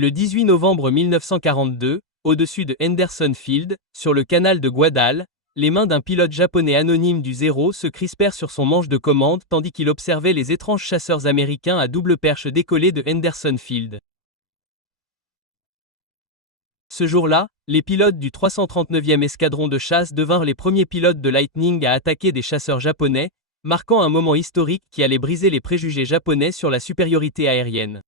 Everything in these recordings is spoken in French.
Le 18 novembre 1942, au-dessus de Henderson Field, sur le canal de Guadal, les mains d'un pilote japonais anonyme du Zéro se crispèrent sur son manche de commande tandis qu'il observait les étranges chasseurs américains à double perche décoller de Henderson Field. Ce jour-là, les pilotes du 339e escadron de chasse devinrent les premiers pilotes de Lightning à attaquer des chasseurs japonais, marquant un moment historique qui allait briser les préjugés japonais sur la supériorité aérienne.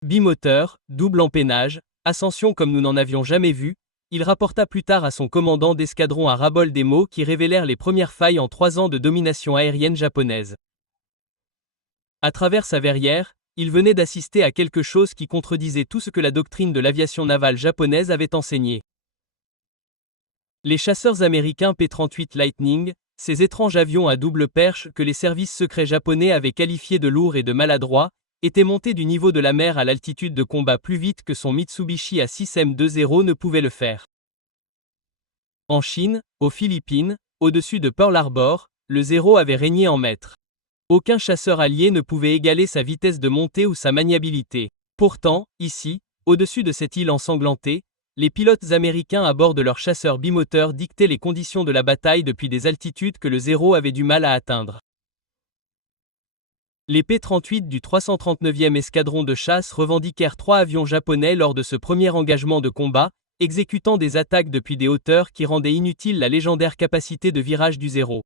Bimoteur, double empennage, ascension comme nous n'en avions jamais vu, il rapporta plus tard à son commandant d'escadron à ras-bol des mots qui révélèrent les premières failles en 3 ans de domination aérienne japonaise. À travers sa verrière, il venait d'assister à quelque chose qui contredisait tout ce que la doctrine de l'aviation navale japonaise avait enseigné. Les chasseurs américains P-38 Lightning, ces étranges avions à double perche que les services secrets japonais avaient qualifiés de lourds et de maladroits, étaient montés du niveau de la mer à l'altitude de combat plus vite que son Mitsubishi A6M20 ne pouvait le faire. En Chine, aux Philippines, au-dessus de Pearl Harbor, le Zéro avait régné en maître. Aucun chasseur allié ne pouvait égaler sa vitesse de montée ou sa maniabilité. Pourtant, ici, au-dessus de cette île ensanglantée, les pilotes américains à bord de leurs chasseurs bimoteurs dictaient les conditions de la bataille depuis des altitudes que le Zéro avait du mal à atteindre. Les P-38 du 339e escadron de chasse revendiquèrent 3 avions japonais lors de ce premier engagement de combat, exécutant des attaques depuis des hauteurs qui rendaient inutile la légendaire capacité de virage du Zéro.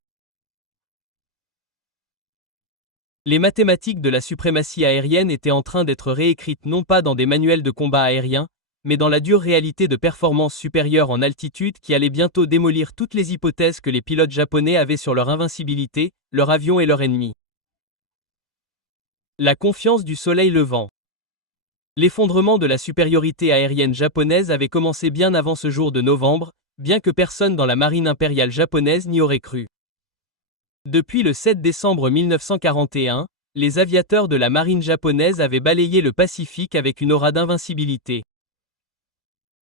Les mathématiques de la suprématie aérienne étaient en train d'être réécrites non pas dans des manuels de combat aérien, mais dans la dure réalité de performances supérieures en altitude qui allait bientôt démolir toutes les hypothèses que les pilotes japonais avaient sur leur invincibilité, leur avion et leur ennemi. La confiance du soleil levant. L'effondrement de la supériorité aérienne japonaise avait commencé bien avant ce jour de novembre, bien que personne dans la marine impériale japonaise n'y aurait cru. Depuis le 7 décembre 1941, les aviateurs de la marine japonaise avaient balayé le Pacifique avec une aura d'invincibilité.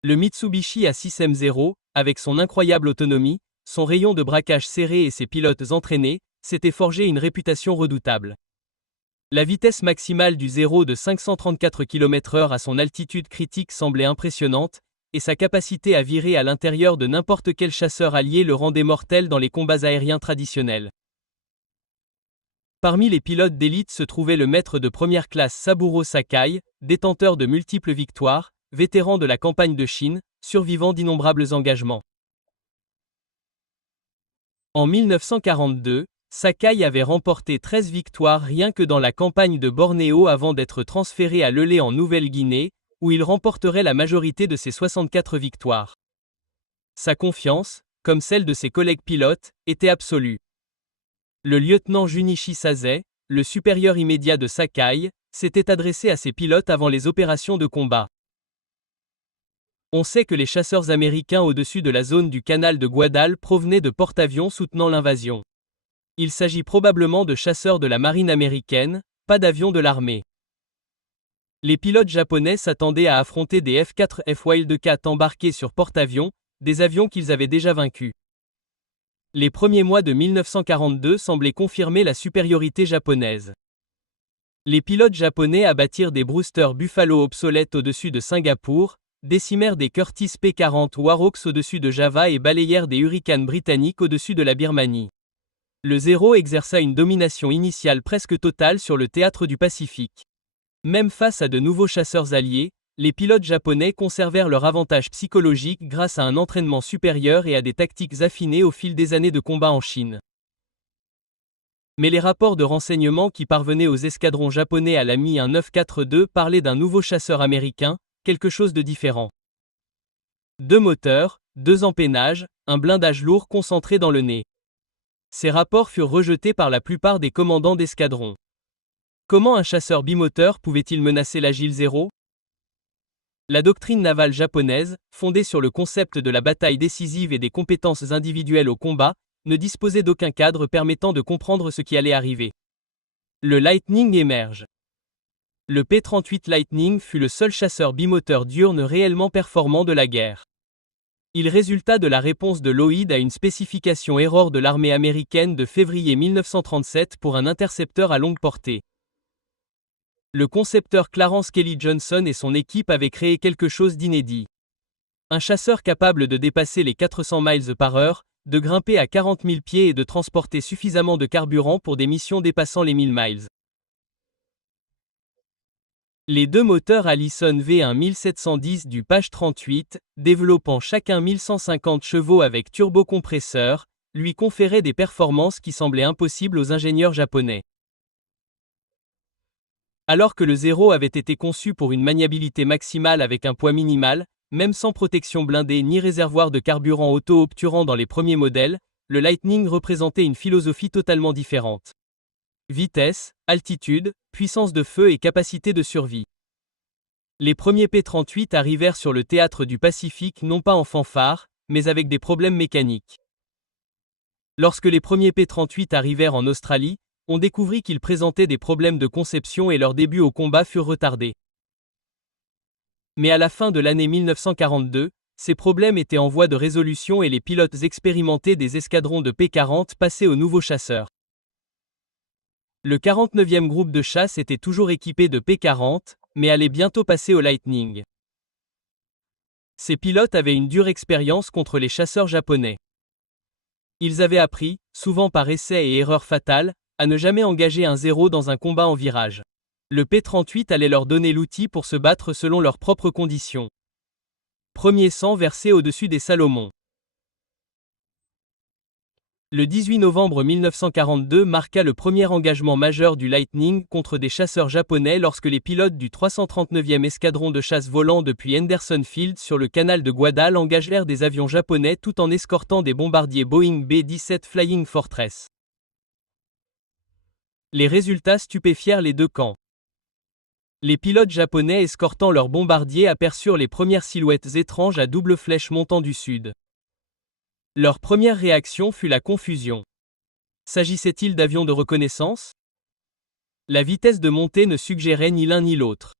Le Mitsubishi A6M0, avec son incroyable autonomie, son rayon de braquage serré et ses pilotes entraînés, s'était forgé une réputation redoutable. La vitesse maximale du Zéro de 534 km/h à son altitude critique semblait impressionnante, et sa capacité à virer à l'intérieur de n'importe quel chasseur allié le rendait mortel dans les combats aériens traditionnels. Parmi les pilotes d'élite se trouvait le maître de première classe Saburo Sakai, détenteur de multiples victoires, vétéran de la campagne de Chine, survivant d'innombrables engagements. En 1942, Sakai avait remporté 13 victoires rien que dans la campagne de Bornéo avant d'être transféré à Lelé en Nouvelle-Guinée, où il remporterait la majorité de ses 64 victoires. Sa confiance, comme celle de ses collègues pilotes, était absolue. Le lieutenant Junichi Sasei, le supérieur immédiat de Sakai, s'était adressé à ses pilotes avant les opérations de combat. On sait que les chasseurs américains au-dessus de la zone du canal de Guadal provenaient de porte-avions soutenant l'invasion. Il s'agit probablement de chasseurs de la marine américaine, pas d'avions de l'armée. Les pilotes japonais s'attendaient à affronter des F-4F Wildcat embarqués sur porte-avions, des avions qu'ils avaient déjà vaincus. Les premiers mois de 1942 semblaient confirmer la supériorité japonaise. Les pilotes japonais abattirent des Brewster Buffalo obsolètes au-dessus de Singapour, décimèrent des Curtiss P-40 Warhawks au-dessus de Java et balayèrent des Hurricanes britanniques au-dessus de la Birmanie. Le Zéro exerça une domination initiale presque totale sur le théâtre du Pacifique. Même face à de nouveaux chasseurs alliés, les pilotes japonais conservèrent leur avantage psychologique grâce à un entraînement supérieur et à des tactiques affinées au fil des années de combat en Chine. Mais les rapports de renseignement qui parvenaient aux escadrons japonais à la Mi-1942 parlaient d'un nouveau chasseur américain, quelque chose de différent. 2 moteurs, 2 empennages, un blindage lourd concentré dans le nez. Ces rapports furent rejetés par la plupart des commandants d'escadron. Comment un chasseur bimoteur pouvait-il menacer l'agile Zéro ? La doctrine navale japonaise, fondée sur le concept de la bataille décisive et des compétences individuelles au combat, ne disposait d'aucun cadre permettant de comprendre ce qui allait arriver. Le Lightning émerge. Le P-38 Lightning fut le seul chasseur bimoteur diurne réellement performant de la guerre. Il résulta de la réponse de Lockheed à une spécification erreur de l'armée américaine de février 1937 pour un intercepteur à longue portée. Le concepteur Clarence Kelly Johnson et son équipe avaient créé quelque chose d'inédit. Un chasseur capable de dépasser les 400 miles par heure, de grimper à 40 000 pieds et de transporter suffisamment de carburant pour des missions dépassant les 1000 miles. Les deux moteurs Allison V1 1710 du Page 38, développant chacun 1150 chevaux avec turbocompresseur, lui conféraient des performances qui semblaient impossibles aux ingénieurs japonais. Alors que le Zero avait été conçu pour une maniabilité maximale avec un poids minimal, même sans protection blindée ni réservoir de carburant auto-obturant dans les premiers modèles, le Lightning représentait une philosophie totalement différente. Vitesse, altitude, puissance de feu et capacité de survie. Les premiers P-38 arrivèrent sur le théâtre du Pacifique non pas en fanfare, mais avec des problèmes mécaniques. Lorsque les premiers P-38 arrivèrent en Australie, on découvrit qu'ils présentaient des problèmes de conception et leurs débuts au combat furent retardés. Mais à la fin de l'année 1942, ces problèmes étaient en voie de résolution et les pilotes expérimentés des escadrons de P-40 passaient aux nouveaux chasseurs. Le 49e groupe de chasse était toujours équipé de P-40, mais allait bientôt passer au Lightning. Ces pilotes avaient une dure expérience contre les chasseurs japonais. Ils avaient appris, souvent par essais et erreurs fatales, à ne jamais engager un Zero dans un combat en virage. Le P-38 allait leur donner l'outil pour se battre selon leurs propres conditions. Premier sang versé au-dessus des Salomon. Le 18 novembre 1942 marqua le premier engagement majeur du Lightning contre des chasseurs japonais lorsque les pilotes du 339e escadron de chasse volant depuis Henderson Field sur le canal de Guadal engagèrent des avions japonais tout en escortant des bombardiers Boeing B-17 Flying Fortress. Les résultats stupéfièrent les deux camps. Les pilotes japonais escortant leurs bombardiers aperçurent les premières silhouettes étranges à double flèche montant du sud. Leur première réaction fut la confusion. S'agissait-il d'avions de reconnaissance? La vitesse de montée ne suggérait ni l'un ni l'autre.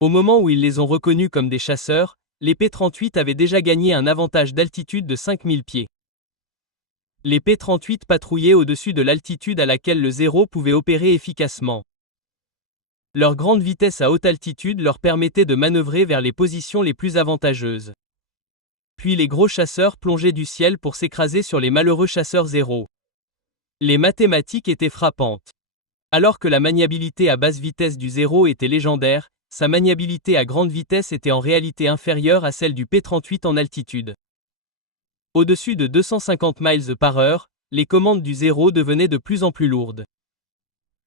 Au moment où ils les ont reconnus comme des chasseurs, les P-38 avaient déjà gagné un avantage d'altitude de 5000 pieds. Les P-38 patrouillaient au-dessus de l'altitude à laquelle le Zero pouvait opérer efficacement. Leur grande vitesse à haute altitude leur permettait de manœuvrer vers les positions les plus avantageuses. Puis les gros chasseurs plongeaient du ciel pour s'écraser sur les malheureux chasseurs Zero. Les mathématiques étaient frappantes. Alors que la maniabilité à basse vitesse du Zero était légendaire, sa maniabilité à grande vitesse était en réalité inférieure à celle du P-38 en altitude. Au-dessus de 250 miles par heure, les commandes du Zero devenaient de plus en plus lourdes.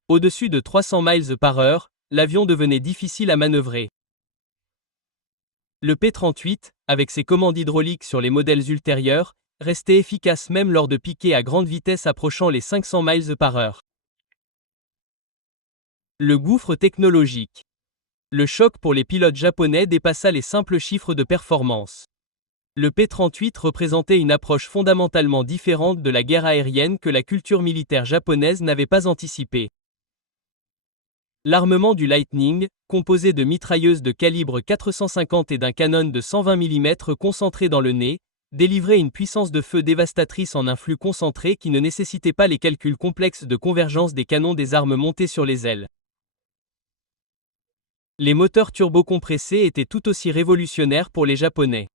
Au-dessus de 300 miles par heure, l'avion devenait difficile à manœuvrer. Le P-38, avec ses commandes hydrauliques sur les modèles ultérieurs, restait efficace même lors de piquets à grande vitesse approchant les 500 miles par heure. Le gouffre technologique. Le choc pour les pilotes japonais dépassa les simples chiffres de performance. Le P-38 représentait une approche fondamentalement différente de la guerre aérienne que la culture militaire japonaise n'avait pas anticipée. L'armement du Lightning, composé de mitrailleuses de calibre 450 et d'un canon de 120 mm concentré dans le nez, délivrait une puissance de feu dévastatrice en un flux concentré qui ne nécessitait pas les calculs complexes de convergence des canons des armes montées sur les ailes. Les moteurs turbocompressés étaient tout aussi révolutionnaires pour les Japonais.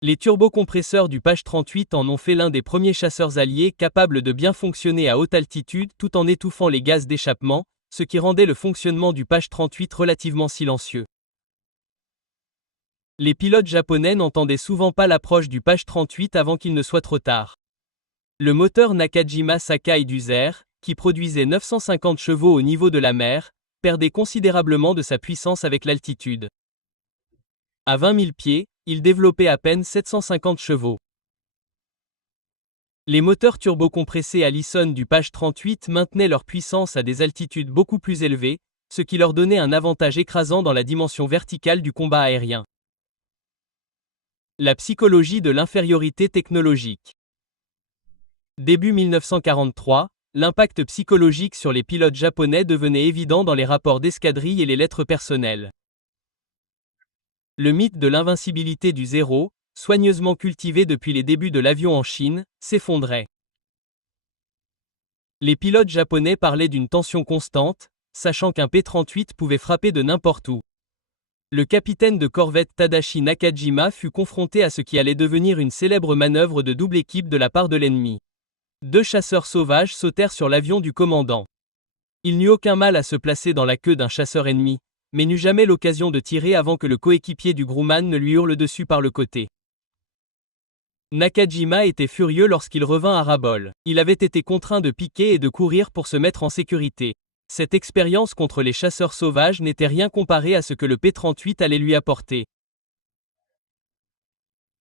Les turbocompresseurs du Page 38 en ont fait l'un des premiers chasseurs alliés capables de bien fonctionner à haute altitude tout en étouffant les gaz d'échappement, ce qui rendait le fonctionnement du Page 38 relativement silencieux. Les pilotes japonais n'entendaient souvent pas l'approche du Page 38 avant qu'il ne soit trop tard. Le moteur Nakajima Sakai du ZER, qui produisait 950 chevaux au niveau de la mer, perdait considérablement de sa puissance avec l'altitude. À 20 000 pieds, il développait à peine 750 chevaux. Les moteurs turbocompressés Allison du Page 38 maintenaient leur puissance à des altitudes beaucoup plus élevées, ce qui leur donnait un avantage écrasant dans la dimension verticale du combat aérien. La psychologie de l'infériorité technologique. Début 1943, l'impact psychologique sur les pilotes japonais devenait évident dans les rapports d'escadrille et les lettres personnelles. Le mythe de l'invincibilité du Zero, soigneusement cultivé depuis les débuts de l'avion en Chine, s'effondrait. Les pilotes japonais parlaient d'une tension constante, sachant qu'un P-38 pouvait frapper de n'importe où. Le capitaine de corvette Tadashi Nakajima fut confronté à ce qui allait devenir une célèbre manœuvre de double équipe de la part de l'ennemi. 2 chasseurs sauvages sautèrent sur l'avion du commandant. Il n'eut aucun mal à se placer dans la queue d'un chasseur ennemi, mais n'eut jamais l'occasion de tirer avant que le coéquipier du Grumman ne lui hurle dessus par le côté. Nakajima était furieux lorsqu'il revint à Rabaul. Il avait été contraint de piquer et de courir pour se mettre en sécurité. Cette expérience contre les chasseurs sauvages n'était rien comparé à ce que le P-38 allait lui apporter.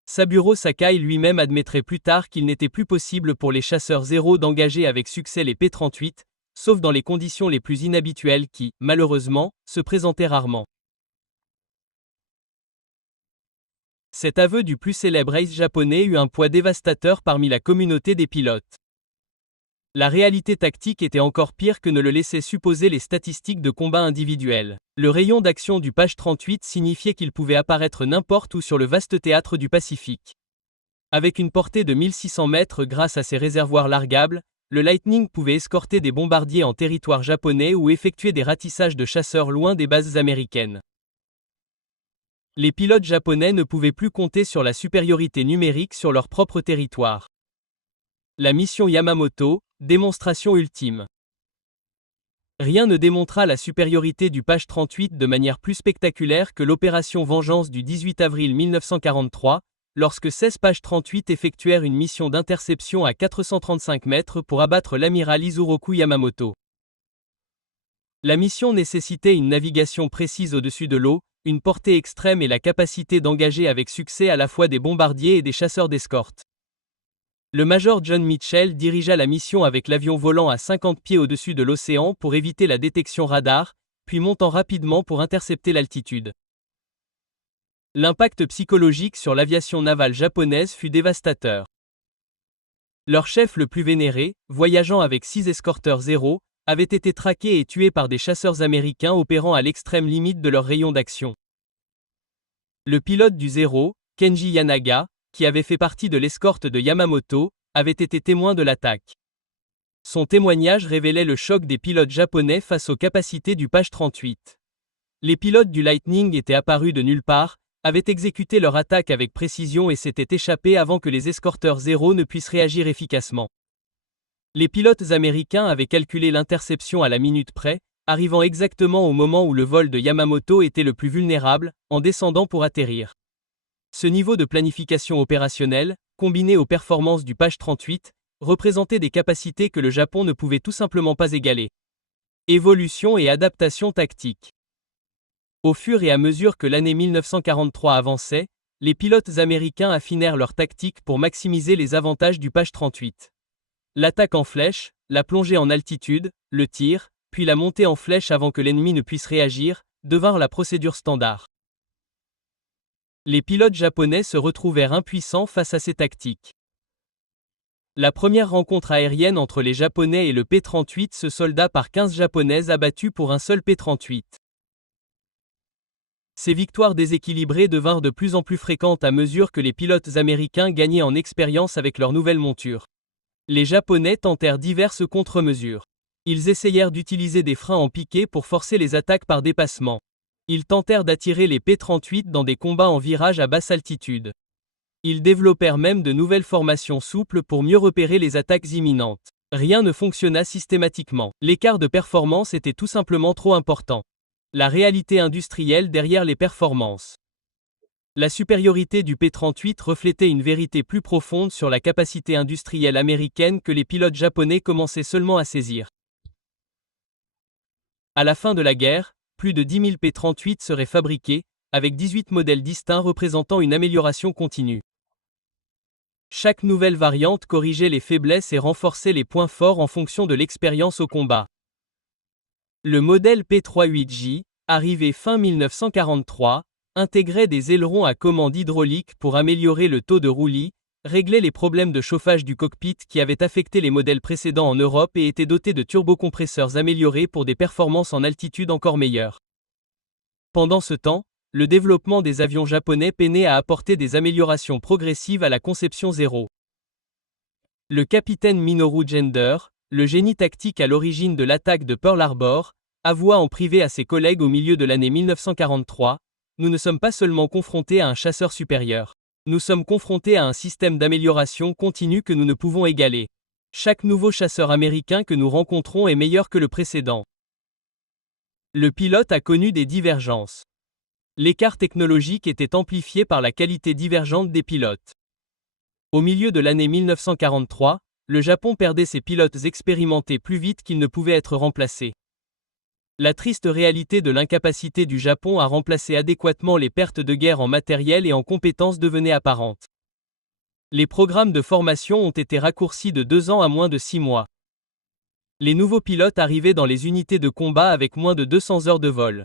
Saburo Sakai lui-même admettrait plus tard qu'il n'était plus possible pour les chasseurs Zéro d'engager avec succès les P-38, sauf dans les conditions les plus inhabituelles qui, malheureusement, se présentaient rarement. Cet aveu du plus célèbre ace japonais eut un poids dévastateur parmi la communauté des pilotes. La réalité tactique était encore pire que ne le laissaient supposer les statistiques de combat individuels. Le rayon d'action du Page 38 signifiait qu'il pouvait apparaître n'importe où sur le vaste théâtre du Pacifique. Avec une portée de 1600 mètres grâce à ses réservoirs largables, le Lightning pouvait escorter des bombardiers en territoire japonais ou effectuer des ratissages de chasseurs loin des bases américaines. Les pilotes japonais ne pouvaient plus compter sur la supériorité numérique sur leur propre territoire. La mission Yamamoto, démonstration ultime. Rien ne démontra la supériorité du Page 38 de manière plus spectaculaire que l'opération Vengeance du 18 avril 1943, lorsque 16 Page 38 effectuèrent une mission d'interception à 435 mètres pour abattre l'amiral Izuroku Yamamoto. La mission nécessitait une navigation précise au-dessus de l'eau, une portée extrême et la capacité d'engager avec succès à la fois des bombardiers et des chasseurs d'escorte. Le major John Mitchell dirigea la mission avec l'avion volant à 50 pieds au-dessus de l'océan pour éviter la détection radar, puis montant rapidement pour intercepter l'altitude. L'impact psychologique sur l'aviation navale japonaise fut dévastateur. Leur chef le plus vénéré, voyageant avec 6 escorteurs Zéro, avait été traqué et tué par des chasseurs américains opérant à l'extrême limite de leur rayon d'action. Le pilote du Zéro, Kenji Yanaga, qui avait fait partie de l'escorte de Yamamoto, avait été témoin de l'attaque. Son témoignage révélait le choc des pilotes japonais face aux capacités du Page 38. Les pilotes du Lightning étaient apparus de nulle part, avaient exécuté leur attaque avec précision et s'étaient échappés avant que les escorteurs Zéro ne puissent réagir efficacement. Les pilotes américains avaient calculé l'interception à la minute près, arrivant exactement au moment où le vol de Yamamoto était le plus vulnérable, en descendant pour atterrir. Ce niveau de planification opérationnelle, combiné aux performances du Page 38, représentait des capacités que le Japon ne pouvait tout simplement pas égaler. Évolution et adaptation tactique. Au fur et à mesure que l'année 1943 avançait, les pilotes américains affinèrent leur tactique pour maximiser les avantages du Page 38. L'attaque en flèche, la plongée en altitude, le tir, puis la montée en flèche avant que l'ennemi ne puisse réagir, devinrent la procédure standard. Les pilotes japonais se retrouvèrent impuissants face à ces tactiques. La première rencontre aérienne entre les Japonais et le P-38 se solda par 15 Japonaises abattues pour un seul P-38. Ces victoires déséquilibrées devinrent de plus en plus fréquentes à mesure que les pilotes américains gagnaient en expérience avec leur nouvelle monture. Les Japonais tentèrent diverses contre-mesures. Ils essayèrent d'utiliser des freins en piqué pour forcer les attaques par dépassement. Ils tentèrent d'attirer les P-38 dans des combats en virage à basse altitude. Ils développèrent même de nouvelles formations souples pour mieux repérer les attaques imminentes. Rien ne fonctionna systématiquement. L'écart de performance était tout simplement trop important. La réalité industrielle derrière les performances. La supériorité du P-38 reflétait une vérité plus profonde sur la capacité industrielle américaine que les pilotes japonais commençaient seulement à saisir. À la fin de la guerre, plus de 10 000 P-38 seraient fabriqués, avec 18 modèles distincts représentant une amélioration continue. Chaque nouvelle variante corrigeait les faiblesses et renforçait les points forts en fonction de l'expérience au combat. Le modèle P-38J, arrivé fin 1943, intégrait des ailerons à commande hydraulique pour améliorer le taux de roulis, réglait les problèmes de chauffage du cockpit qui avaient affecté les modèles précédents en Europe et était doté de turbocompresseurs améliorés pour des performances en altitude encore meilleures. Pendant ce temps, le développement des avions japonais peinait à apporter des améliorations progressives à la conception Zéro. Le capitaine Minoru Gender, le génie tactique à l'origine de l'attaque de Pearl Harbor, avoua en privé à ses collègues au milieu de l'année 1943, nous ne sommes pas seulement confrontés à un chasseur supérieur. Nous sommes confrontés à un système d'amélioration continue que nous ne pouvons égaler. Chaque nouveau chasseur américain que nous rencontrons est meilleur que le précédent. Le pilote a connu des divergences. L'écart technologique était amplifié par la qualité divergente des pilotes. Au milieu de l'année 1943, le Japon perdait ses pilotes expérimentés plus vite qu'ils ne pouvaient être remplacés. La triste réalité de l'incapacité du Japon à remplacer adéquatement les pertes de guerre en matériel et en compétences devenait apparente. Les programmes de formation ont été raccourcis de 2 ans à moins de 6 mois. Les nouveaux pilotes arrivaient dans les unités de combat avec moins de 200 heures de vol.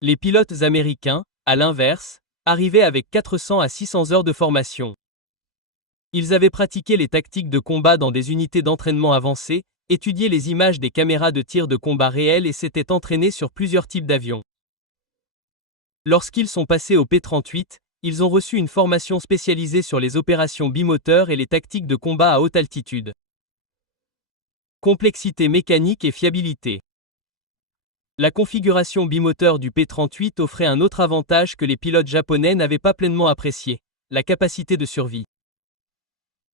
Les pilotes américains, à l'inverse, arrivaient avec 400 à 600 heures de formation. Ils avaient pratiqué les tactiques de combat dans des unités d'entraînement avancées, étudié les images des caméras de tir de combat réels et s'étaient entraînés sur plusieurs types d'avions. Lorsqu'ils sont passés au P-38, ils ont reçu une formation spécialisée sur les opérations bimoteurs et les tactiques de combat à haute altitude. Complexité mécanique et fiabilité. La configuration bimoteur du P-38 offrait un autre avantage que les pilotes japonais n'avaient pas pleinement apprécié, la capacité de survie.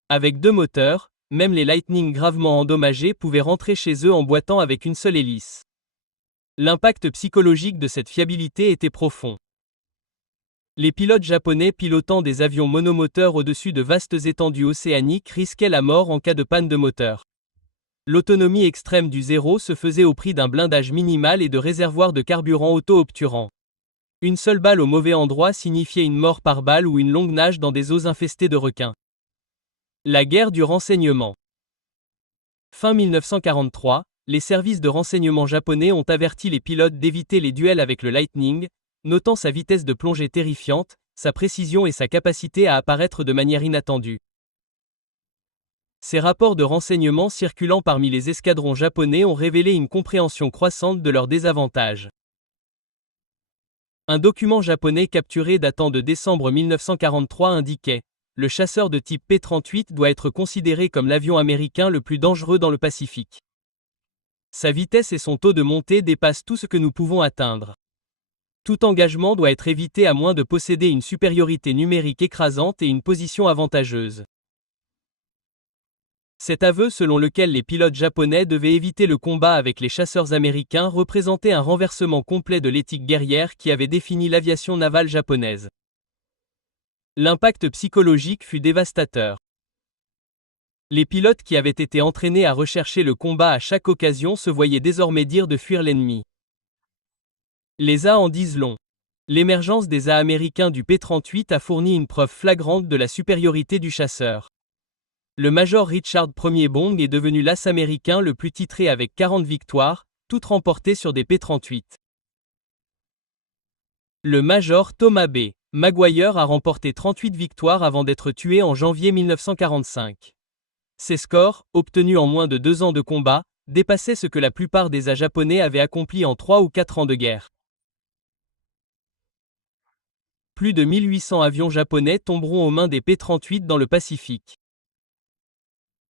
Avec 2 moteurs, même les Lightning gravement endommagés pouvaient rentrer chez eux en boitant avec une seule hélice. L'impact psychologique de cette fiabilité était profond. Les pilotes japonais pilotant des avions monomoteurs au-dessus de vastes étendues océaniques risquaient la mort en cas de panne de moteur. L'autonomie extrême du zéro se faisait au prix d'un blindage minimal et de réservoirs de carburant auto-obturants. Une seule balle au mauvais endroit signifiait une mort par balle ou une longue nage dans des eaux infestées de requins. La guerre du renseignement. Fin 1943, les services de renseignement japonais ont averti les pilotes d'éviter les duels avec le Lightning, notant sa vitesse de plongée terrifiante, sa précision et sa capacité à apparaître de manière inattendue. Ces rapports de renseignement circulant parmi les escadrons japonais ont révélé une compréhension croissante de leurs désavantages. Un document japonais capturé datant de décembre 1943 indiquait: le chasseur de type P-38 doit être considéré comme l'avion américain le plus dangereux dans le Pacifique. Sa vitesse et son taux de montée dépassent tout ce que nous pouvons atteindre. Tout engagement doit être évité à moins de posséder une supériorité numérique écrasante et une position avantageuse. Cet aveu selon lequel les pilotes japonais devaient éviter le combat avec les chasseurs américains représentait un renversement complet de l'éthique guerrière qui avait défini l'aviation navale japonaise. L'impact psychologique fut dévastateur. Les pilotes qui avaient été entraînés à rechercher le combat à chaque occasion se voyaient désormais dire de fuir l'ennemi. Les A en disent long. L'émergence des A américains du P-38 a fourni une preuve flagrante de la supériorité du chasseur. Le major Richard Ier Bong est devenu l'as américain le plus titré avec 40 victoires, toutes remportées sur des P-38. Le major Thomas B. Maguire a remporté 38 victoires avant d'être tué en janvier 1945. Ces scores, obtenus en moins de 2 ans de combat, dépassaient ce que la plupart des A japonais avaient accompli en 3 ou 4 ans de guerre. Plus de 1800 avions japonais tomberont aux mains des P-38 dans le Pacifique.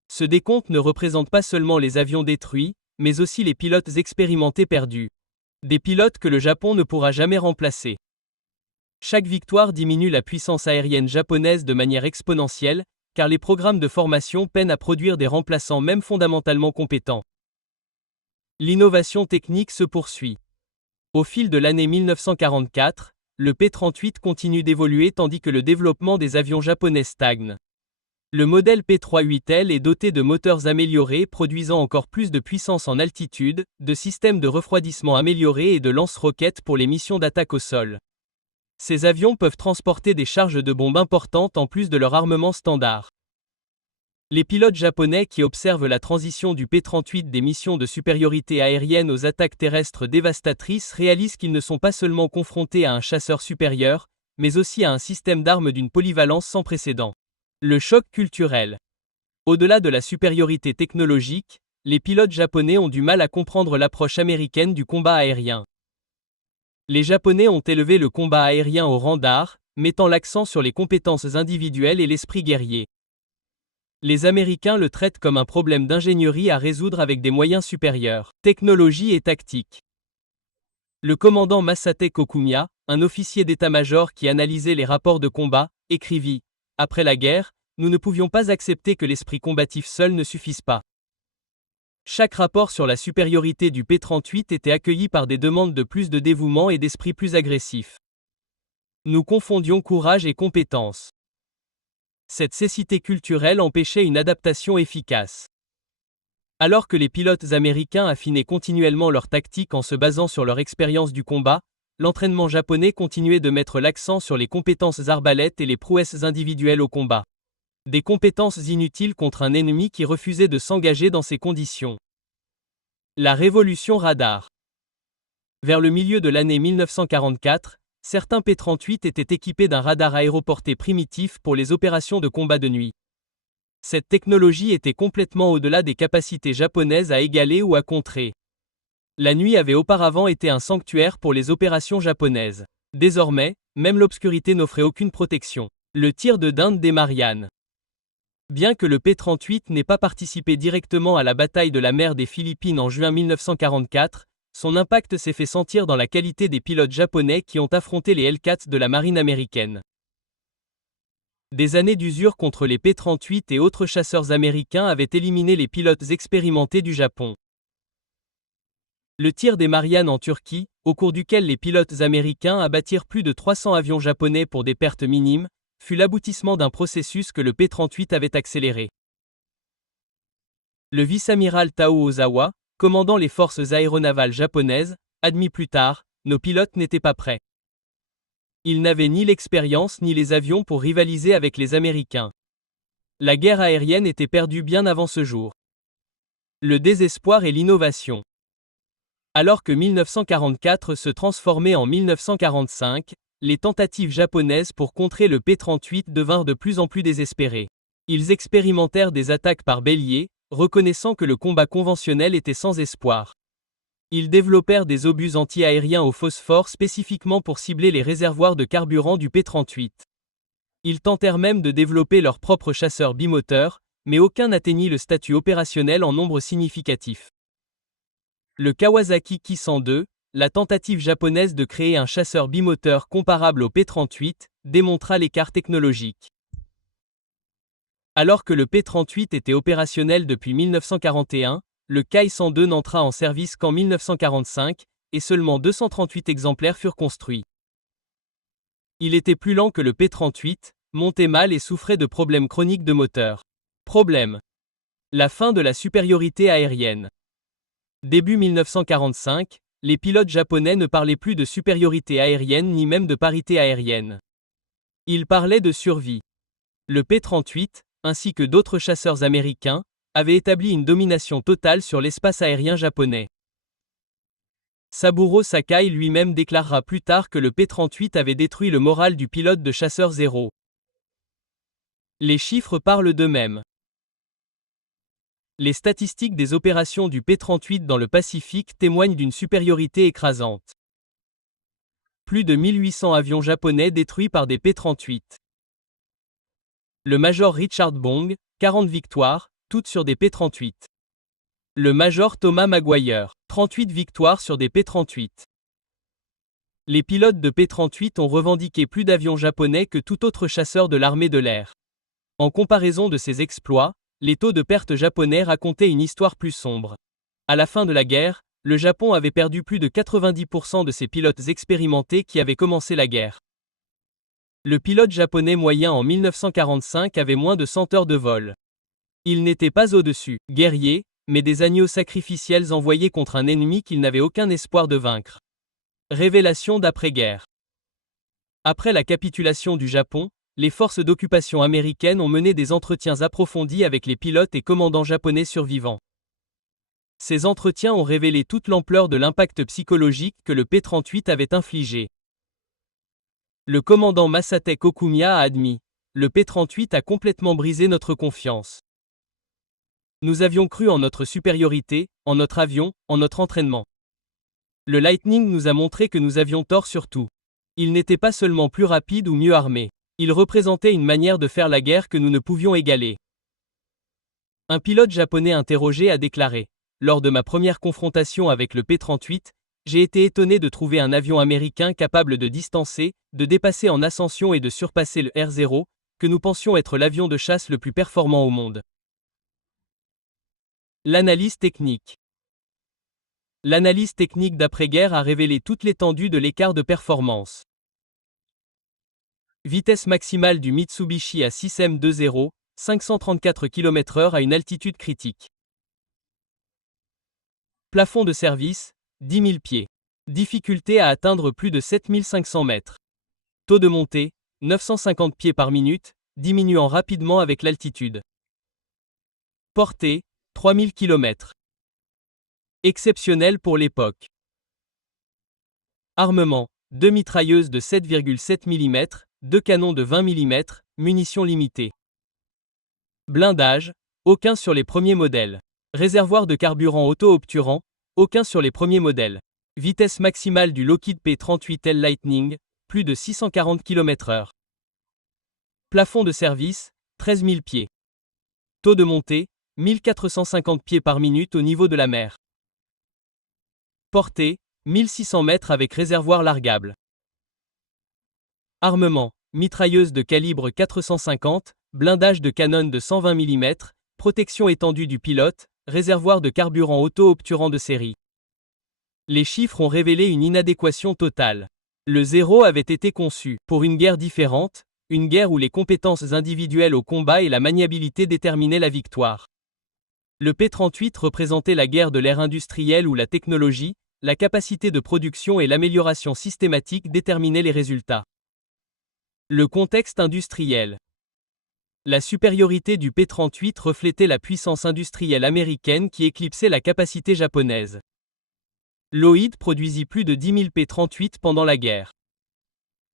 Ce décompte ne représente pas seulement les avions détruits, mais aussi les pilotes expérimentés perdus. Des pilotes que le Japon ne pourra jamais remplacer. Chaque victoire diminue la puissance aérienne japonaise de manière exponentielle, car les programmes de formation peinent à produire des remplaçants même fondamentalement compétents. L'innovation technique se poursuit. Au fil de l'année 1944, le P-38 continue d'évoluer tandis que le développement des avions japonais stagne. Le modèle P-38L est doté de moteurs améliorés produisant encore plus de puissance en altitude, de systèmes de refroidissement améliorés et de lance-roquettes pour les missions d'attaque au sol. Ces avions peuvent transporter des charges de bombes importantes en plus de leur armement standard. Les pilotes japonais qui observent la transition du P-38 des missions de supériorité aérienne aux attaques terrestres dévastatrices réalisent qu'ils ne sont pas seulement confrontés à un chasseur supérieur, mais aussi à un système d'armes d'une polyvalence sans précédent. Le choc culturel. Au-delà de la supériorité technologique, les pilotes japonais ont du mal à comprendre l'approche américaine du combat aérien. Les Japonais ont élevé le combat aérien au rang d'art, mettant l'accent sur les compétences individuelles et l'esprit guerrier. Les Américains le traitent comme un problème d'ingénierie à résoudre avec des moyens supérieurs, technologie et tactique. Le commandant Masate Kokumiya, un officier d'état-major qui analysait les rapports de combat, écrivit « Après la guerre, nous ne pouvions pas accepter que l'esprit combatif seul ne suffise pas. Chaque rapport sur la supériorité du P-38 était accueilli par des demandes de plus de dévouement et d'esprit plus agressif. Nous confondions courage et compétence. Cette cécité culturelle empêchait une adaptation efficace. Alors que les pilotes américains affinaient continuellement leur tactique en se basant sur leur expérience du combat, l'entraînement japonais continuait de mettre l'accent sur les compétences arbalètes et les prouesses individuelles au combat. Des compétences inutiles contre un ennemi qui refusait de s'engager dans ces conditions. La révolution radar. Vers le milieu de l'année 1944, certains P-38 étaient équipés d'un radar aéroporté primitif pour les opérations de combat de nuit. Cette technologie était complètement au-delà des capacités japonaises à égaler ou à contrer. La nuit avait auparavant été un sanctuaire pour les opérations japonaises. Désormais, même l'obscurité n'offrait aucune protection. Le tir de dinde des Mariannes. Bien que le P-38 n'ait pas participé directement à la bataille de la mer des Philippines en juin 1944, son impact s'est fait sentir dans la qualité des pilotes japonais qui ont affronté les Hellcats de la marine américaine. Des années d'usure contre les P-38 et autres chasseurs américains avaient éliminé les pilotes expérimentés du Japon. Le tir des Mariannes en Turquie, au cours duquel les pilotes américains abattirent plus de 300 avions japonais pour des pertes minimes, fut l'aboutissement d'un processus que le P-38 avait accéléré. Le vice-amiral Tao Ozawa, commandant les forces aéronavales japonaises, admit plus tard, nos pilotes n'étaient pas prêts. Ils n'avaient ni l'expérience ni les avions pour rivaliser avec les Américains. La guerre aérienne était perdue bien avant ce jour. Le désespoir et l'innovation. Alors que 1944 se transformait en 1945, les tentatives japonaises pour contrer le P-38 devinrent de plus en plus désespérées. Ils expérimentèrent des attaques par béliers, reconnaissant que le combat conventionnel était sans espoir. Ils développèrent des obus anti-aériens au phosphore spécifiquement pour cibler les réservoirs de carburant du P-38. Ils tentèrent même de développer leurs propres chasseurs bimoteurs, mais aucun n'atteignit le statut opérationnel en nombre significatif. Le Kawasaki Ki-102, la tentative japonaise de créer un chasseur bimoteur comparable au P-38, démontra l'écart technologique. Alors que le P-38 était opérationnel depuis 1941, le Ki-102 n'entra en service qu'en 1945, et seulement 238 exemplaires furent construits. Il était plus lent que le P-38, montait mal et souffrait de problèmes chroniques de moteur. Problème. La fin de la supériorité aérienne. Début 1945, les pilotes japonais ne parlaient plus de supériorité aérienne ni même de parité aérienne. Ils parlaient de survie. Le P-38, ainsi que d'autres chasseurs américains, avait établi une domination totale sur l'espace aérien japonais. Saburo Sakai lui-même déclarera plus tard que le P-38 avait détruit le moral du pilote de chasseur zéro. Les chiffres parlent d'eux-mêmes. Les statistiques des opérations du P-38 dans le Pacifique témoignent d'une supériorité écrasante. Plus de 1800 avions japonais détruits par des P-38. Le major Richard Bong, 40 victoires, toutes sur des P-38. Le major Thomas Maguire, 38 victoires sur des P-38. Les pilotes de P-38 ont revendiqué plus d'avions japonais que tout autre chasseur de l'armée de l'air. En comparaison de ces exploits, les taux de perte japonais racontaient une histoire plus sombre. À la fin de la guerre, le Japon avait perdu plus de 90% de ses pilotes expérimentés qui avaient commencé la guerre. Le pilote japonais moyen en 1945 avait moins de 100 heures de vol. Il n'était pas au-dessus, guerrier, mais des agneaux sacrificiels envoyés contre un ennemi qu'il n'avait aucun espoir de vaincre. Révélation d'après-guerre. Après la capitulation du Japon, les forces d'occupation américaines ont mené des entretiens approfondis avec les pilotes et commandants japonais survivants. Ces entretiens ont révélé toute l'ampleur de l'impact psychologique que le P-38 avait infligé. Le commandant Masate Kokumiya a admis « Le P-38 a complètement brisé notre confiance. Nous avions cru en notre supériorité, en notre avion, en notre entraînement. Le Lightning nous a montré que nous avions tort sur tout. Il n'était pas seulement plus rapide ou mieux armé. Il représentait une manière de faire la guerre que nous ne pouvions égaler. » Un pilote japonais interrogé a déclaré « Lors de ma première confrontation avec le P-38, J'ai été étonné de trouver un avion américain capable de distancer, de dépasser en ascension et de surpasser le R-0, que nous pensions être l'avion de chasse le plus performant au monde. L'analyse technique. L'analyse technique d'après-guerre a révélé toute l'étendue de l'écart de performance. Vitesse maximale du Mitsubishi A6M20, 534 km/h à une altitude critique. Plafond de service, 10 000 pieds. Difficulté à atteindre plus de 7500 mètres. Taux de montée, 950 pieds par minute, diminuant rapidement avec l'altitude. Portée, 3000 km. Exceptionnel pour l'époque. Armement, 2 mitrailleuses de 7,7 mm, 2 canons de 20 mm, munitions limitées. Blindage, aucun sur les premiers modèles. Réservoir de carburant auto-obturant, aucun sur les premiers modèles. Vitesse maximale du Lockheed P-38L Lightning, plus de 640 km/h. Plafond de service, 13 000 pieds. Taux de montée, 1450 pieds par minute au niveau de la mer. Portée, 1600 mètres avec réservoir largable. Armement, mitrailleuse de calibre 450, blindage de canon de 120 mm, protection étendue du pilote, réservoir de carburant auto-obturant de série. Les chiffres ont révélé une inadéquation totale. Le 0 avait été conçu pour une guerre différente, une guerre où les compétences individuelles au combat et la maniabilité déterminaient la victoire. Le P-38 représentait la guerre de l'ère industrielle où la technologie, la capacité de production et l'amélioration systématique déterminaient les résultats. Le contexte industriel. La supériorité du P-38 reflétait la puissance industrielle américaine qui éclipsait la capacité japonaise. Lockheed produisit plus de 10 000 P-38 pendant la guerre.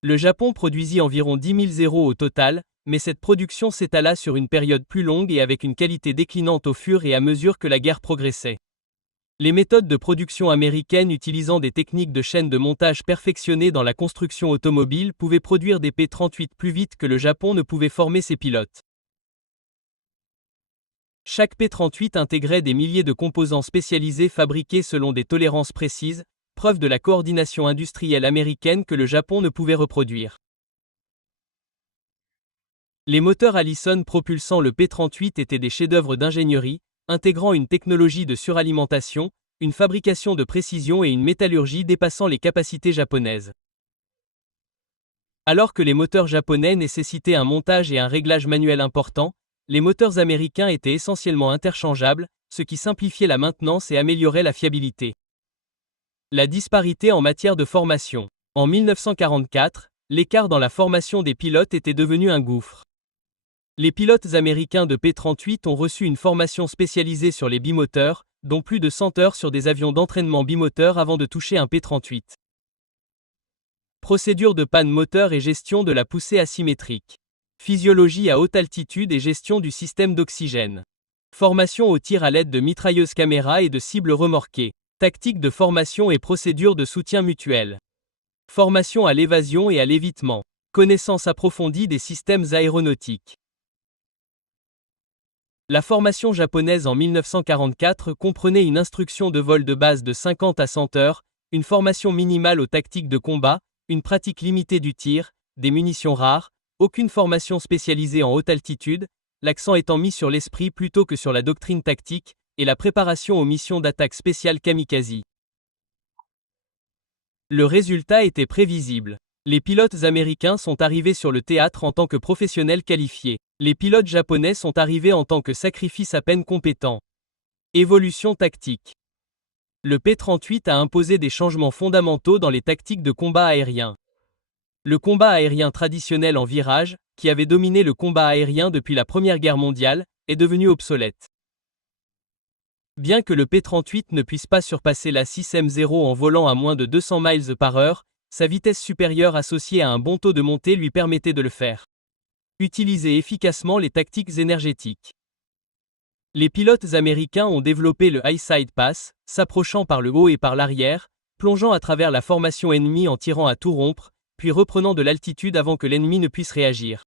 Le Japon produisit environ 10 000 zéros au total, mais cette production s'étala sur une période plus longue et avec une qualité déclinante au fur et à mesure que la guerre progressait. Les méthodes de production américaines utilisant des techniques de chaîne de montage perfectionnées dans la construction automobile pouvaient produire des P-38 plus vite que le Japon ne pouvait former ses pilotes. Chaque P-38 intégrait des milliers de composants spécialisés fabriqués selon des tolérances précises, preuve de la coordination industrielle américaine que le Japon ne pouvait reproduire. Les moteurs Allison propulsant le P-38 étaient des chefs-d'œuvre d'ingénierie, intégrant une technologie de suralimentation, une fabrication de précision et une métallurgie dépassant les capacités japonaises. Alors que les moteurs japonais nécessitaient un montage et un réglage manuel importants, les moteurs américains étaient essentiellement interchangeables, ce qui simplifiait la maintenance et améliorait la fiabilité. La disparité en matière de formation. En 1944, l'écart dans la formation des pilotes était devenu un gouffre. Les pilotes américains de P-38 ont reçu une formation spécialisée sur les bimoteurs, dont plus de 100 heures sur des avions d'entraînement bimoteurs avant de toucher un P-38. Procédure de panne moteur et gestion de la poussée asymétrique. Physiologie à haute altitude et gestion du système d'oxygène. Formation au tir à l'aide de mitrailleuses caméra et de cibles remorquées. Tactique de formation et procédure de soutien mutuel. Formation à l'évasion et à l'évitement. Connaissance approfondie des systèmes aéronautiques. La formation japonaise en 1944 comprenait une instruction de vol de base de 50 à 100 heures, une formation minimale aux tactiques de combat, une pratique limitée du tir, des munitions rares, aucune formation spécialisée en haute altitude, l'accent étant mis sur l'esprit plutôt que sur la doctrine tactique, et la préparation aux missions d'attaque spéciale kamikaze. Le résultat était prévisible. Les pilotes américains sont arrivés sur le théâtre en tant que professionnels qualifiés. Les pilotes japonais sont arrivés en tant que sacrifices à peine compétents. Évolution tactique. Le P-38 a imposé des changements fondamentaux dans les tactiques de combat aérien. Le combat aérien traditionnel en virage, qui avait dominé le combat aérien depuis la Première Guerre mondiale, est devenu obsolète. Bien que le P-38 ne puisse pas surpasser la 6M0 en volant à moins de 200 miles par heure, sa vitesse supérieure associée à un bon taux de montée lui permettait de le faire. Utiliser efficacement les tactiques énergétiques. Les pilotes américains ont développé le High Side Pass, s'approchant par le haut et par l'arrière, plongeant à travers la formation ennemie en tirant à tout rompre, puis reprenant de l'altitude avant que l'ennemi ne puisse réagir.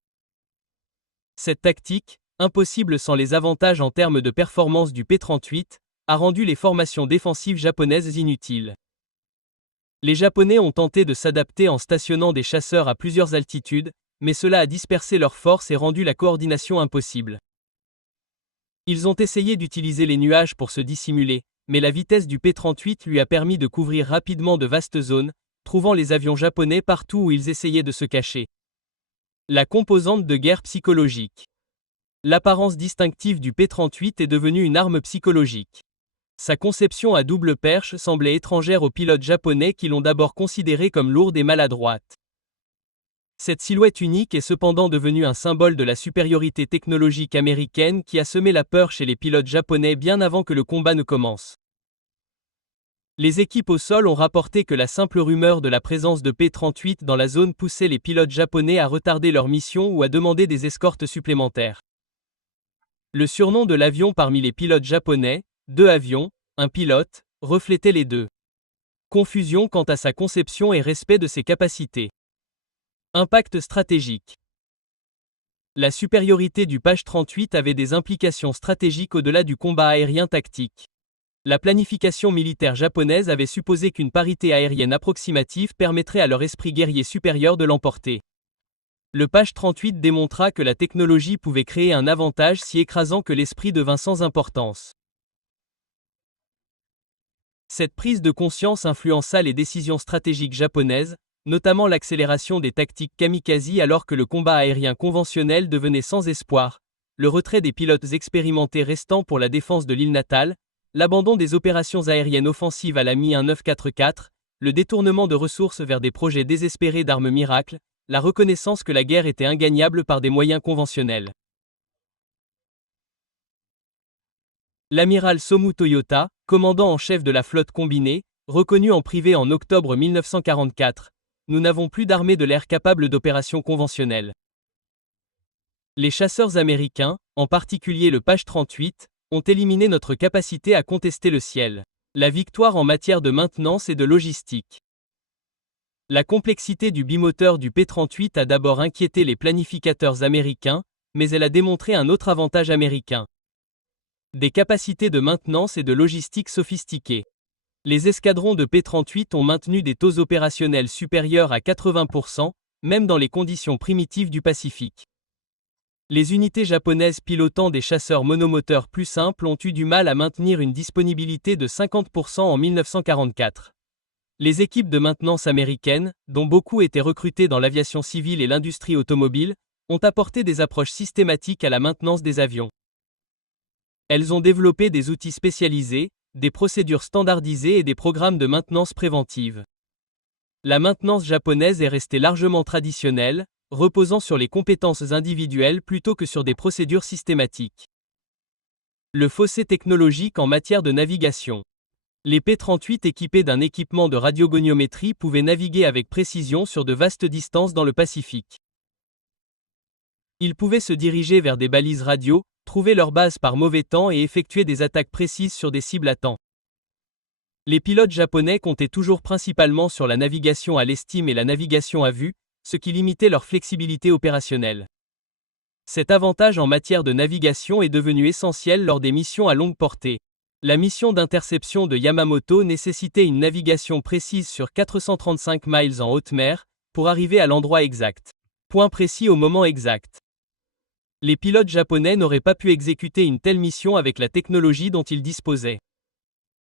Cette tactique, impossible sans les avantages en termes de performance du P-38, a rendu les formations défensives japonaises inutiles. Les Japonais ont tenté de s'adapter en stationnant des chasseurs à plusieurs altitudes, mais cela a dispersé leurs forces et rendu la coordination impossible. Ils ont essayé d'utiliser les nuages pour se dissimuler, mais la vitesse du P-38 lui a permis de couvrir rapidement de vastes zones, trouvant les avions japonais partout où ils essayaient de se cacher. La composante de guerre psychologique. L'apparence distinctive du P-38 est devenue une arme psychologique. Sa conception à double perche semblait étrangère aux pilotes japonais qui l'ont d'abord considérée comme lourde et maladroite. Cette silhouette unique est cependant devenue un symbole de la supériorité technologique américaine qui a semé la peur chez les pilotes japonais bien avant que le combat ne commence. Les équipes au sol ont rapporté que la simple rumeur de la présence de P-38 dans la zone poussait les pilotes japonais à retarder leur mission ou à demander des escortes supplémentaires. Le surnom de l'avion parmi les pilotes japonais, 2 avions, un pilote, reflétait les deux. Confusion quant à sa conception et respect de ses capacités. Impact stratégique. La supériorité du Page-38 avait des implications stratégiques au-delà du combat aérien tactique. La planification militaire japonaise avait supposé qu'une parité aérienne approximative permettrait à leur esprit guerrier supérieur de l'emporter. Le Page-38 démontra que la technologie pouvait créer un avantage si écrasant que l'esprit devint sans importance. Cette prise de conscience influença les décisions stratégiques japonaises, notamment l'accélération des tactiques kamikaze alors que le combat aérien conventionnel devenait sans espoir, le retrait des pilotes expérimentés restants pour la défense de l'île natale, l'abandon des opérations aériennes offensives à la Mi-1944, le détournement de ressources vers des projets désespérés d'armes miracles, la reconnaissance que la guerre était ingagnable par des moyens conventionnels. L'amiral Somu Toyota, commandant en chef de la flotte combinée, reconnu en privé en octobre 1944, nous n'avons plus d'armée de l'air capable d'opérations conventionnelles. Les chasseurs américains, en particulier le Page-38, ont éliminé notre capacité à contester le ciel. La victoire en matière de maintenance et de logistique. La complexité du bimoteur du P-38 a d'abord inquiété les planificateurs américains, mais elle a démontré un autre avantage américain. Des capacités de maintenance et de logistique sophistiquées. Les escadrons de P-38 ont maintenu des taux opérationnels supérieurs à 80%, même dans les conditions primitives du Pacifique. Les unités japonaises pilotant des chasseurs monomoteurs plus simples ont eu du mal à maintenir une disponibilité de 50% en 1944. Les équipes de maintenance américaines, dont beaucoup étaient recrutées dans l'aviation civile et l'industrie automobile, ont apporté des approches systématiques à la maintenance des avions. Elles ont développé des outils spécialisés, des procédures standardisées et des programmes de maintenance préventive. La maintenance japonaise est restée largement traditionnelle, reposant sur les compétences individuelles plutôt que sur des procédures systématiques. Le fossé technologique en matière de navigation. Les P-38 équipés d'un équipement de radiogoniométrie pouvaient naviguer avec précision sur de vastes distances dans le Pacifique. Ils pouvaient se diriger vers des balises radio, trouver leur base par mauvais temps et effectuer des attaques précises sur des cibles à temps. Les pilotes japonais comptaient toujours principalement sur la navigation à l'estime et la navigation à vue, ce qui limitait leur flexibilité opérationnelle. Cet avantage en matière de navigation est devenu essentiel lors des missions à longue portée. La mission d'interception de Yamamoto nécessitait une navigation précise sur 435 miles en haute mer, pour arriver à l'endroit exact. Point précis au moment exact. Les pilotes japonais n'auraient pas pu exécuter une telle mission avec la technologie dont ils disposaient.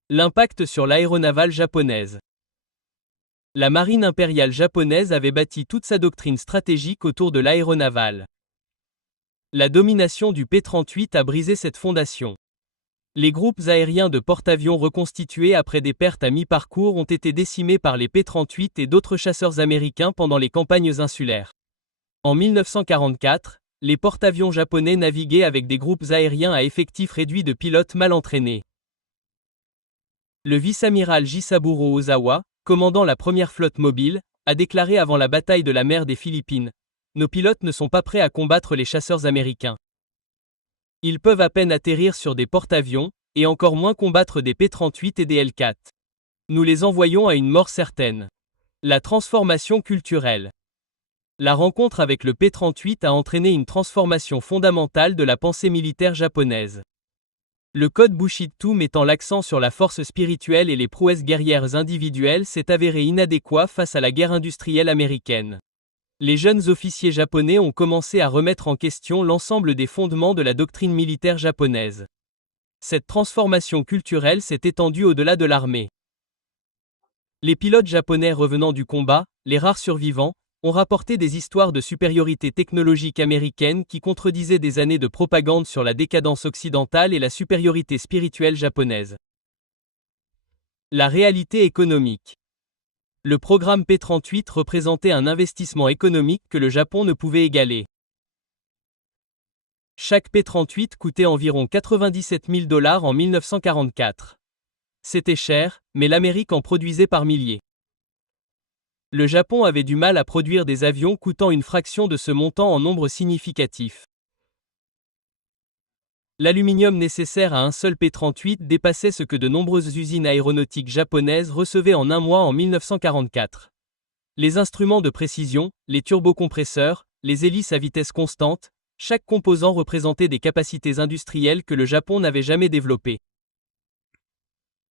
L'impact sur l'aéronavale japonaise. La marine impériale japonaise avait bâti toute sa doctrine stratégique autour de l'aéronavale. La domination du P-38 a brisé cette fondation. Les groupes aériens de porte-avions reconstitués après des pertes à mi-parcours ont été décimés par les P-38 et d'autres chasseurs américains pendant les campagnes insulaires. En 1944, les porte-avions japonais naviguaient avec des groupes aériens à effectif réduit de pilotes mal entraînés. Le vice-amiral Jisaburo Ozawa, commandant la première flotte mobile, a déclaré avant la bataille de la mer des Philippines : « Nos pilotes ne sont pas prêts à combattre les chasseurs américains. Ils peuvent à peine atterrir sur des porte-avions, et encore moins combattre des P-38 et des L-4. Nous les envoyons à une mort certaine. » La transformation culturelle. La rencontre avec le P-38 a entraîné une transformation fondamentale de la pensée militaire japonaise. Le code Bushittu mettant l'accent sur la force spirituelle et les prouesses guerrières individuelles s'est avéré inadéquat face à la guerre industrielle américaine. Les jeunes officiers japonais ont commencé à remettre en question l'ensemble des fondements de la doctrine militaire japonaise. Cette transformation culturelle s'est étendue au-delà de l'armée. Les pilotes japonais revenant du combat, les rares survivants, ont rapporté des histoires de supériorité technologique américaine qui contredisaient des années de propagande sur la décadence occidentale et la supériorité spirituelle japonaise. La réalité économique. Le programme P-38 représentait un investissement économique que le Japon ne pouvait égaler. Chaque P-38 coûtait environ 97 000 $ en 1944. C'était cher, mais l'Amérique en produisait par milliers. Le Japon avait du mal à produire des avions coûtant une fraction de ce montant en nombre significatif. L'aluminium nécessaire à un seul P-38 dépassait ce que de nombreuses usines aéronautiques japonaises recevaient en un mois en 1944. Les instruments de précision, les turbocompresseurs, les hélices à vitesse constante, chaque composant représentait des capacités industrielles que le Japon n'avait jamais développées.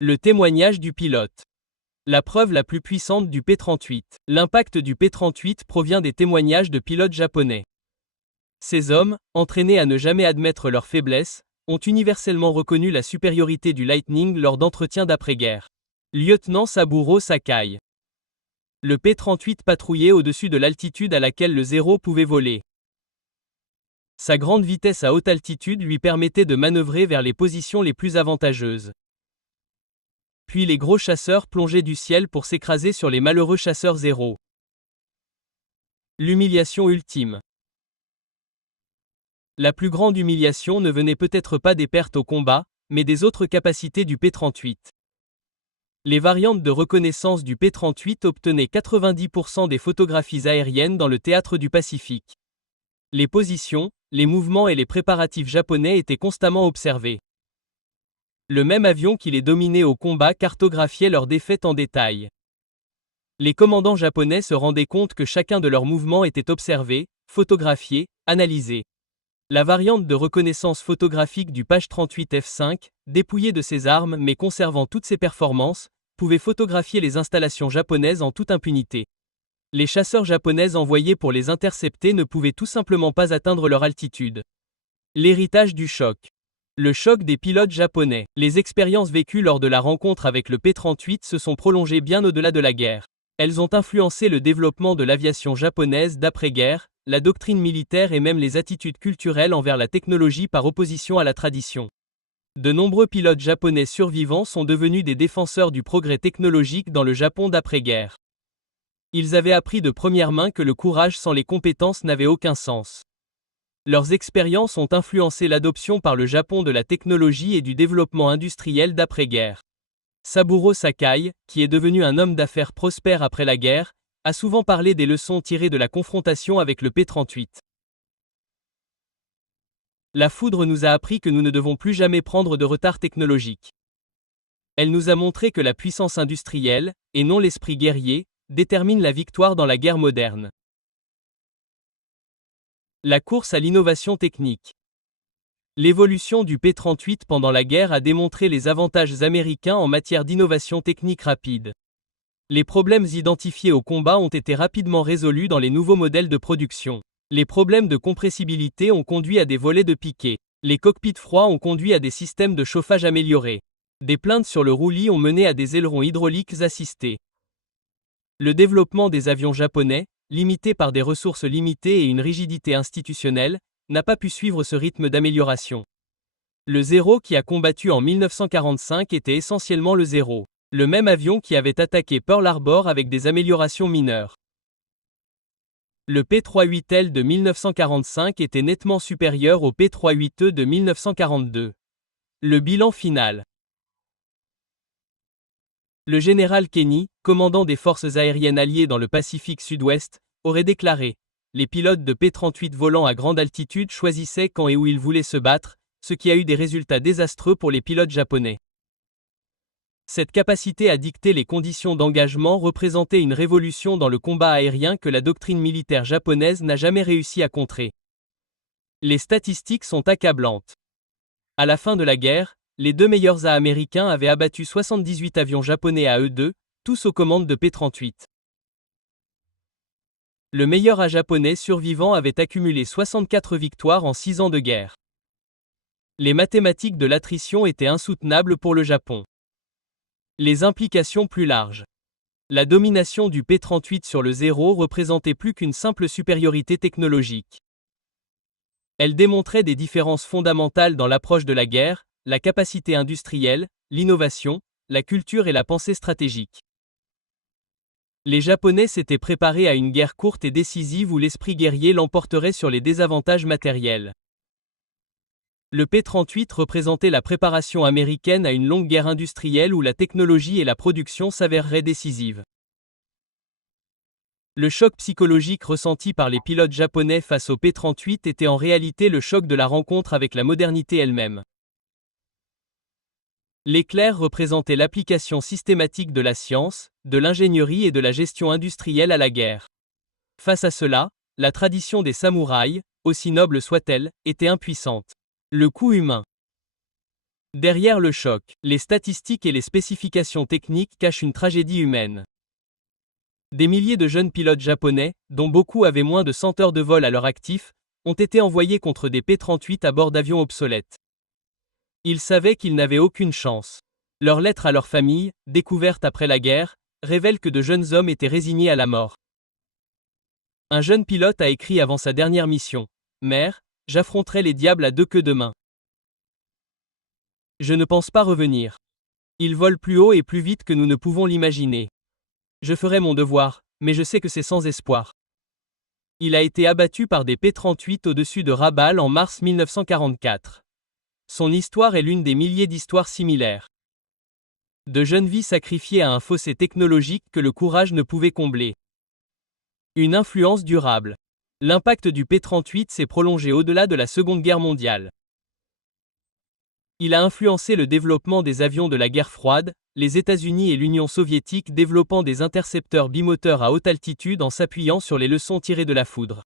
Le témoignage du pilote. La preuve la plus puissante du P-38. L'impact du P-38 provient des témoignages de pilotes japonais. Ces hommes, entraînés à ne jamais admettre leurs faiblesses, ont universellement reconnu la supériorité du Lightning lors d'entretiens d'après-guerre. Lieutenant Saburo Sakai. Le P-38 patrouillait au-dessus de l'altitude à laquelle le Zéro pouvait voler. Sa grande vitesse à haute altitude lui permettait de manœuvrer vers les positions les plus avantageuses. Puis les gros chasseurs plongeaient du ciel pour s'écraser sur les malheureux chasseurs Zéro. L'humiliation ultime. La plus grande humiliation ne venait peut-être pas des pertes au combat, mais des autres capacités du P-38. Les variantes de reconnaissance du P-38 obtenaient 90% des photographies aériennes dans le théâtre du Pacifique. Les positions, les mouvements et les préparatifs japonais étaient constamment observés. Le même avion qui les dominait au combat cartographiait leurs défaites en détail. Les commandants japonais se rendaient compte que chacun de leurs mouvements était observé, photographié, analysé. La variante de reconnaissance photographique du Page 38 F5, dépouillé de ses armes mais conservant toutes ses performances, pouvait photographier les installations japonaises en toute impunité. Les chasseurs japonais envoyés pour les intercepter ne pouvaient tout simplement pas atteindre leur altitude. L'héritage du choc. Le choc des pilotes japonais. Les expériences vécues lors de la rencontre avec le P-38 se sont prolongées bien au-delà de la guerre. Elles ont influencé le développement de l'aviation japonaise d'après-guerre, la doctrine militaire et même les attitudes culturelles envers la technologie par opposition à la tradition. De nombreux pilotes japonais survivants sont devenus des défenseurs du progrès technologique dans le Japon d'après-guerre. Ils avaient appris de première main que le courage sans les compétences n'avait aucun sens. Leurs expériences ont influencé l'adoption par le Japon de la technologie et du développement industriel d'après-guerre. Saburo Sakai, qui est devenu un homme d'affaires prospère après la guerre, a souvent parlé des leçons tirées de la confrontation avec le P-38. La foudre nous a appris que nous ne devons plus jamais prendre de retard technologique. Elle nous a montré que la puissance industrielle, et non l'esprit guerrier, détermine la victoire dans la guerre moderne. La course à l'innovation technique. L'évolution du P-38 pendant la guerre a démontré les avantages américains en matière d'innovation technique rapide. Les problèmes identifiés au combat ont été rapidement résolus dans les nouveaux modèles de production. Les problèmes de compressibilité ont conduit à des volets de piqué. Les cockpits froids ont conduit à des systèmes de chauffage améliorés. Des plaintes sur le roulis ont mené à des ailerons hydrauliques assistés. Le développement des avions japonais, limité par des ressources limitées et une rigidité institutionnelle, n'a pas pu suivre ce rythme d'amélioration. Le Zéro qui a combattu en 1945 était essentiellement le Zéro, le même avion qui avait attaqué Pearl Harbor avec des améliorations mineures. Le P-38L de 1945 était nettement supérieur au P-38E de 1942. Le bilan final. Le général Kenny, commandant des forces aériennes alliées dans le Pacifique Sud-Ouest, aurait déclaré « Les pilotes de P-38 volant à grande altitude choisissaient quand et où ils voulaient se battre, ce qui a eu des résultats désastreux pour les pilotes japonais. » Cette capacité à dicter les conditions d'engagement représentait une révolution dans le combat aérien que la doctrine militaire japonaise n'a jamais réussi à contrer. Les statistiques sont accablantes. À la fin de la guerre, les deux meilleurs américains avaient abattu 78 avions japonais à eux deux, tous aux commandes de P-38. Le meilleur japonais survivant avait accumulé 64 victoires en 6 ans de guerre. Les mathématiques de l'attrition étaient insoutenables pour le Japon. Les implications plus larges. La domination du P-38 sur le Zéro représentait plus qu'une simple supériorité technologique. Elle démontrait des différences fondamentales dans l'approche de la guerre, la capacité industrielle, l'innovation, la culture et la pensée stratégique. Les Japonais s'étaient préparés à une guerre courte et décisive où l'esprit guerrier l'emporterait sur les désavantages matériels. Le P-38 représentait la préparation américaine à une longue guerre industrielle où la technologie et la production s'avéreraient décisives. Le choc psychologique ressenti par les pilotes japonais face au P-38 était en réalité le choc de la rencontre avec la modernité elle-même. L'éclair représentait l'application systématique de la science, de l'ingénierie et de la gestion industrielle à la guerre. Face à cela, la tradition des samouraïs, aussi noble soit-elle, était impuissante. Le coût humain. Derrière le choc, les statistiques et les spécifications techniques cachent une tragédie humaine. Des milliers de jeunes pilotes japonais, dont beaucoup avaient moins de 100 heures de vol à leur actif, ont été envoyés contre des P-38 à bord d'avions obsolètes. Ils savaient qu'ils n'avaient aucune chance. Leurs lettres à leur famille, découvertes après la guerre, révèlent que de jeunes hommes étaient résignés à la mort. Un jeune pilote a écrit avant sa dernière mission : « Mère, j'affronterai les diables à deux queues demain. Je ne pense pas revenir. Ils volent plus haut et plus vite que nous ne pouvons l'imaginer. Je ferai mon devoir, mais je sais que c'est sans espoir. » Il a été abattu par des P-38 au-dessus de Rabaul en mars 1944. Son histoire est l'une des milliers d'histoires similaires. De jeunes vies sacrifiées à un fossé technologique que le courage ne pouvait combler. Une influence durable. L'impact du P-38 s'est prolongé au-delà de la Seconde Guerre mondiale. Il a influencé le développement des avions de la guerre froide, les États-Unis et l'Union soviétique développant des intercepteurs bimoteurs à haute altitude en s'appuyant sur les leçons tirées de la foudre.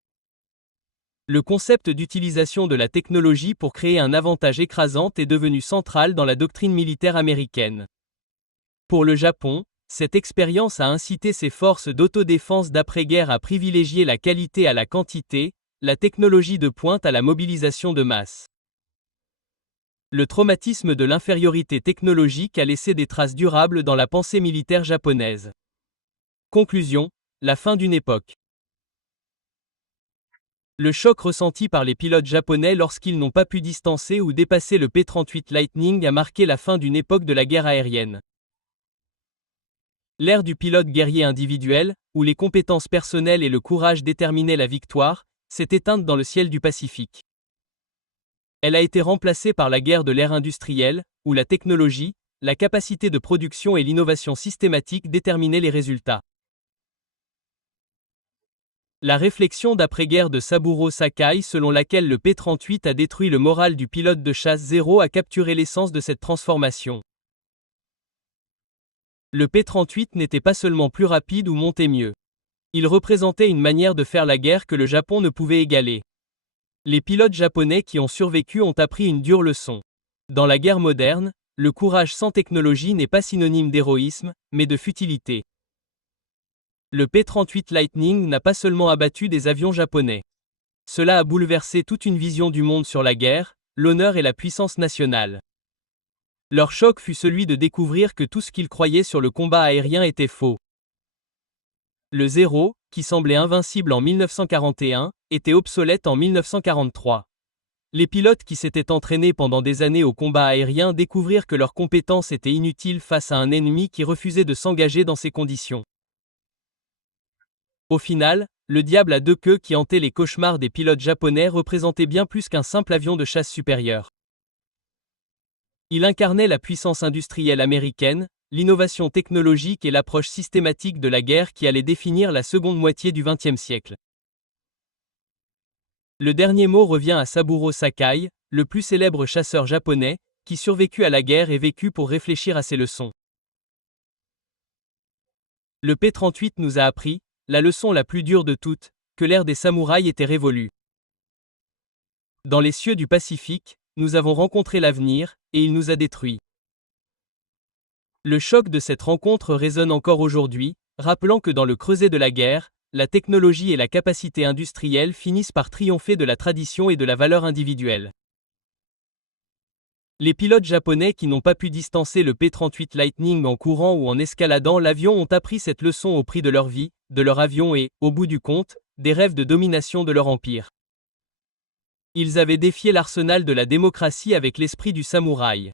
Le concept d'utilisation de la technologie pour créer un avantage écrasant est devenu central dans la doctrine militaire américaine. Pour le Japon, cette expérience a incité ses forces d'autodéfense d'après-guerre à privilégier la qualité à la quantité, la technologie de pointe à la mobilisation de masse. Le traumatisme de l'infériorité technologique a laissé des traces durables dans la pensée militaire japonaise. Conclusion, la fin d'une époque. Le choc ressenti par les pilotes japonais lorsqu'ils n'ont pas pu distancer ou dépasser le P-38 Lightning a marqué la fin d'une époque de la guerre aérienne. L'ère du pilote guerrier individuel, où les compétences personnelles et le courage déterminaient la victoire, s'est éteinte dans le ciel du Pacifique. Elle a été remplacée par la guerre de l'ère industrielle, où la technologie, la capacité de production et l'innovation systématique déterminaient les résultats. La réflexion d'après-guerre de Saburo Sakai selon laquelle le P-38 a détruit le moral du pilote de chasse Zéro a capturé l'essence de cette transformation. Le P-38 n'était pas seulement plus rapide ou montait mieux. Il représentait une manière de faire la guerre que le Japon ne pouvait égaler. Les pilotes japonais qui ont survécu ont appris une dure leçon. Dans la guerre moderne, le courage sans technologie n'est pas synonyme d'héroïsme, mais de futilité. Le P-38 Lightning n'a pas seulement abattu des avions japonais. Cela a bouleversé toute une vision du monde sur la guerre, l'honneur et la puissance nationale. Leur choc fut celui de découvrir que tout ce qu'ils croyaient sur le combat aérien était faux. Le Zéro, qui semblait invincible en 1941, était obsolète en 1943. Les pilotes qui s'étaient entraînés pendant des années au combat aérien découvrirent que leurs compétences étaient inutiles face à un ennemi qui refusait de s'engager dans ces conditions. Au final, le diable à deux queues qui hantait les cauchemars des pilotes japonais représentait bien plus qu'un simple avion de chasse supérieur. Il incarnait la puissance industrielle américaine, l'innovation technologique et l'approche systématique de la guerre qui allait définir la seconde moitié du XXe siècle. Le dernier mot revient à Saburo Sakai, le plus célèbre chasseur japonais, qui survécut à la guerre et vécut pour réfléchir à ses leçons. Le P-38 nous a appris, la leçon la plus dure de toutes, que l'ère des samouraïs était révolue. Dans les cieux du Pacifique, nous avons rencontré l'avenir, et il nous a détruits. Le choc de cette rencontre résonne encore aujourd'hui, rappelant que dans le creuset de la guerre, la technologie et la capacité industrielle finissent par triompher de la tradition et de la valeur individuelle. Les pilotes japonais qui n'ont pas pu distancer le P-38 Lightning en courant ou en escaladant l'avion ont appris cette leçon au prix de leur vie, de leur avion et, au bout du compte, des rêves de domination de leur empire. Ils avaient défié l'arsenal de la démocratie avec l'esprit du samouraï.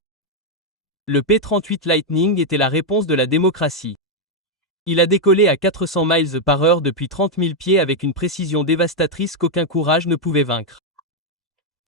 Le P-38 Lightning était la réponse de la démocratie. Il a décollé à 400 miles par heure depuis 30 000 pieds avec une précision dévastatrice qu'aucun courage ne pouvait vaincre.